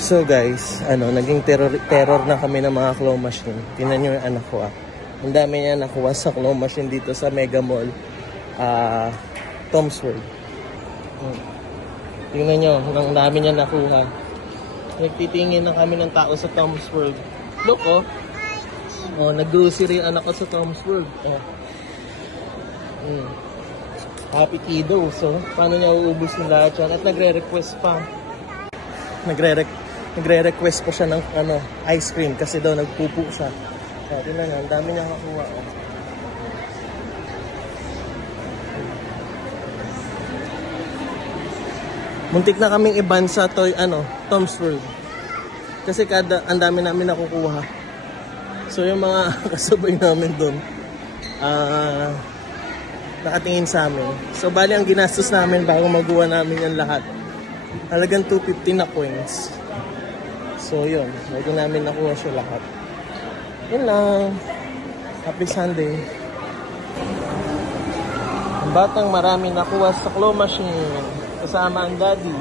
So guys, naging terror na kami ng mga claw machine. Tingnan nyo yung anak ko Ang dami niya nakuha sa claw machine dito sa Mega Mall, Tom's World. Tingnan nyo, ang dami niya nakuha. Nagtitingin na kami ng tao sa Tom's World. Look nag-grocery anak ko sa Tom's World. Happy kiddo. So, paano niya uubos ng lahat yan? At nagre-request pa. Nagre-request pa siya ng ice cream kasi daw nagpupo siya. Tingnan niyo, ang dami niya nakuha. Muntik na kaming iban sa Tom's World. Kasi ang dami namin nakukuha. So yung mga kasabay namin doon, nakatingin sa amin. So bali ang ginastos namin bago magawa namin yung lahat, halagang 250 na coins. So yun, bago namin nakuha siya lahat. Yun lang. Happy Sunday. Ang batang marami nakuha sa claw machine. Kasama ang daddy.